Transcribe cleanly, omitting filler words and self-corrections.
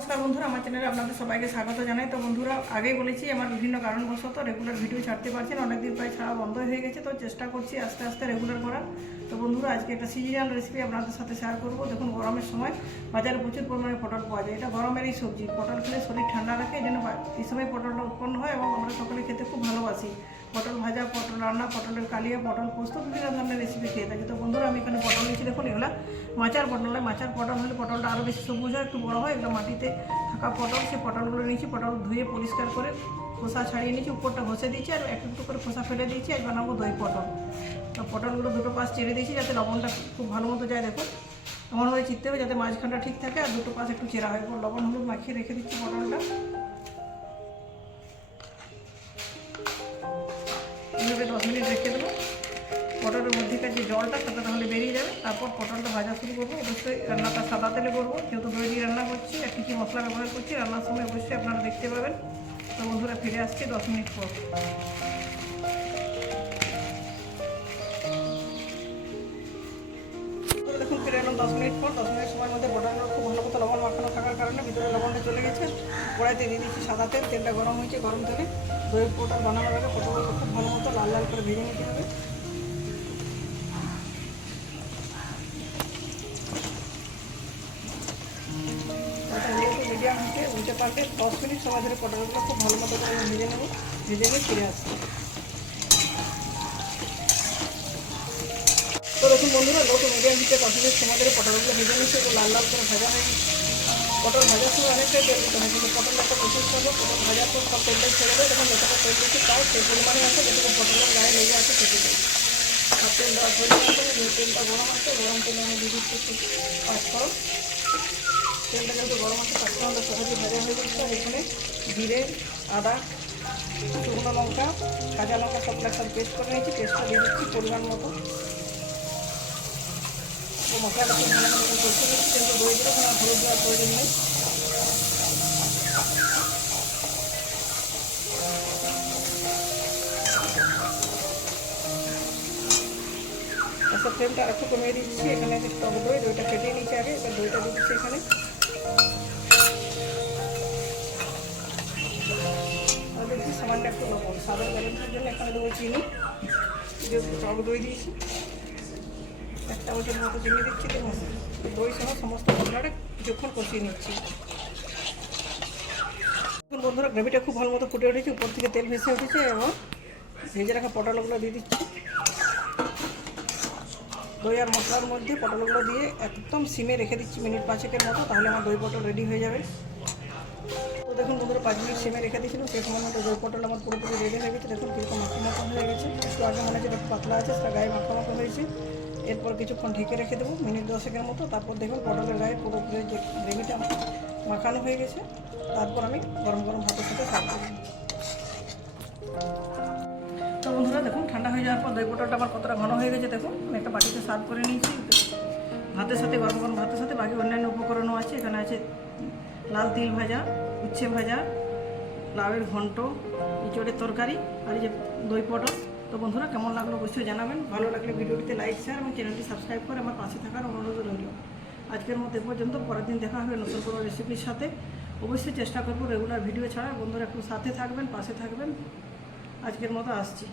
নমস্কার বন্ধুরা, আমার চ্যানেলে আপনাদের সবাইকে স্বাগত জানাই। তো বন্ধুরা, আগেই বলেছি আমার বিভিন্ন কারণবশত রেগুলার ভিডিও ছাড়তে পারছি না, অনেকদিন প্রায় ছাড়া বন্ধ হয়ে গেছে। তো চেষ্টা করছি আস্তে আস্তে রেগুলার করার। তো বন্ধুরা, আজকে একটা সিজনাল রেসিপি আপনাদের সাথে শেয়ার করবো। দেখুন, গরমের সময় বাজারে প্রচুর পরিমাণে পটল পাওয়া যায়। এটা গরমেরই সবজি। পটল খেলে শরীর ঠান্ডা রাখে, এই জন্য এই সময় পটলটা উৎপন্ন হয় এবং আমরা সকলে খেতে খুব ভালোবাসি। পটল ভাজা, পটল রান্না, পটলের কালিয়া, পটল পোস্ত, বিভিন্ন ধরনের রেসিপি খেয়ে থাকি। তো বন্ধুরা, আমি এখানে পটল নিচ্ছি। দেখুন, এগুলো মাচার পটল নয়। মাচার পটল হলে পটলটা আরও বেশি সবুজ হয়, একটু বড়ো হয়। এগুলো মাটিতে থাকা পটল। সেই পটলগুলো নিয়েছি, পটল ধুয়ে পরিষ্কার করে খোসা ছাড়িয়ে নিয়েছি, উপরটা ঘষে দিয়েছি আর একটু করে খোসা ফেলে দিয়েছি। আজ বানাবো দই পটল। তো পটলগুলো দুটো পাশ চেড়ে দিয়েছি যাতে লবণটা খুব ভালো মতো যায়। দেখুন, এমনভাবে চিরতে হবে যাতে মাঝখানটা ঠিক থাকে আর দুটো পাশ একটু চেরা হয়। লবণ হলুদ মাখিয়ে রেখে দিচ্ছি পটলটা। এইভাবে 10 মিনিট রেখে দেবো। পটলের মধ্যেকার যে জলটা সেটা তাহলে বেরিয়ে যাবে। তারপর পটলটা ভাজা শুরু করবো। অবশ্যই রান্নাটা সাদা তেলে করবো, যেহেতু দই দিয়ে রান্না করছি আর কী কী মশলা ব্যবহার করছি রান্নার সময় অবশ্যই আপনারা দেখতে পাবেন। তো বন্ধুরা, ফিরে আসছি 10 মিনিট পর। দেখুন, ফিরে এলাম 10 মিনিট পর। 10 মিনিট সময়ের মধ্যে পটলগুলো খুব ভালো মতো লবণ মাখানো থাকার কারণে ভিতরে লবণটা চলে গেছে। কড়াইতে দিয়ে দিচ্ছি সাদা তেল। তেলটা গরম হয়েছে। গরম তেলে দই পটল বানানোর আগে পটলগুলো খুব ভালো মতো লাল লাল করে ভেজে নিতে হবে। মিডিয়াম হিটে উল্টে পাল্টে 10 মিনিট সময় ধরে পটলগুলো খুব ভালো মতো করে ভেজে নেব। ভেজে নিয়ে ফিরে আসবো। তো দেখুন বন্ধুরা, লো টু মিডিয়াম হিটে 10 মিনিট সময় ধরে পটলগুলো ভেজে নিচ্ছে। এগুলো লাল লাল করে ভাজা হয়ে গেছে। পটল ভাজার সময় অনেকটাই তেল দিতে হয়, কিন্তু পটল একটা প্রচুর করবো। পটল ভাজার পর সব তেলটাই ছেড়ে দেয়। তখন যতটা তেল দিচ্ছি তাও সেই পরিমাণে আছে যেটুকু পটলের গায়ে লেগে আছে সেটুকুই। আর তেল দেওয়ার পরিমাণ করে যে তেলটা গরম আছে, গরম তেলে আমি দিয়ে দিচ্ছি একটু পাঁচফোড়ন। তেলটা যেহেতু গরম আছে, পাঁচফোড়নটা সহজে ভাজা হয়ে যাচ্ছে। আর এখানে জিরে, আদা, শুকনো লঙ্কা, কাঁচা লঙ্কা সবগুলো একসাথে পেস্ট করে নিয়েছি। পেস্টটা দিয়ে দিচ্ছি পরিমাণ মতো। তো মশলাটা খুব ভালো মতো কষে নিচ্ছি, কিন্তু দই দিলে কোনো হলুদ দেওয়ার প্রয়োজন নেই। আচ্ছা, ফ্লেমটা একটু কমিয়ে দিচ্ছি। এখানে আছে টক দই। দইটা ফেটিয়ে নিচ্ছি আগে। এবার দইটা দিয়ে দিচ্ছি এখানে। আর দিচ্ছি সামান্য একটু লবণ। সাদা ব্যালেন্সের জন্য এখানে দেবো চিনি। যেহেতু টক দই দিয়েছি, 1 চামচের মতো চিনি দিচ্ছি। দেখুন, দই সহ সমস্ত মশলাটা কিছুক্ষণ কষিয়ে নিচ্ছি। এখন বন্ধুরা, গ্রেভিটা খুব ভালো মতো ফুটে উঠেছে, উপর থেকে তেল ভেসে উঠেছে এবং ভেজে রাখা পটলগুলো দিয়ে দিচ্ছি। দই আর মশলার মধ্যে পটলগুলো দিয়ে একদম সিমে রেখে দিচ্ছি মিনিট 5 মতো, তাহলে আমার দই পটল রেডি হয়ে যাবে। তো দেখুন বন্ধুরা, 5 মিনিট সিমে রেখে দিয়েছিলাম। সেই সময় মতো দই পটল আমার পুরোপুরি রেডি হয়ে গেছে। দেখুন কীরকম মাখা হয়ে গেছে। একটু আগে মনে হচ্ছে একটু পাতলা আছে, সেটা গায়ে মাখা হয়েছে। এরপর কিছুক্ষণ ঢেকে রেখে দেবো মিনিট 10 মতো। তারপর দেখুন পটলের গায়ে পুরোপুরি যে গ্রেভিটা মাখানো হয়ে গেছে। তারপর আমি গরম গরম ভাতের সাথে সার্ভ করব। তো বন্ধুরা, দেখুন ঠান্ডা হয়ে যাওয়ার পর দই পটলটা আমার কতটা ঘন হয়ে গেছে। দেখুন, আমি একটা বাটিতে সার্ভ করে নিয়েছি ভাতের সাথে। গরম গরম ভাতের সাথে বাকি অন্যান্য উপকরণও আছে। এখানে আছে লাল তিল ভাজা, উচ্ছে ভাজা, লাউয়ের ঘন্ট, ইঁচড়ের তরকারি আর এই যে দই পটল। তো বন্ধুরা, কেমন লাগলো অবশ্যই জানাবেন। ভালো লাগলে ভিডিওটিতে লাইক, শেয়ার এবং চ্যানেলটি সাবস্ক্রাইব করে আমার পাশে থাকার অনুরোধ রইল। আজকের মতো এ পর্যন্ত। পরের দিন দেখা হবে নতুন কোনো রেসিপির সাথে। অবশ্যই চেষ্টা করবো রেগুলার ভিডিও ছাড়া। বন্ধুরা, একটু সাথে থাকবেন, পাশে থাকবেন। আজকের মতো আসছি।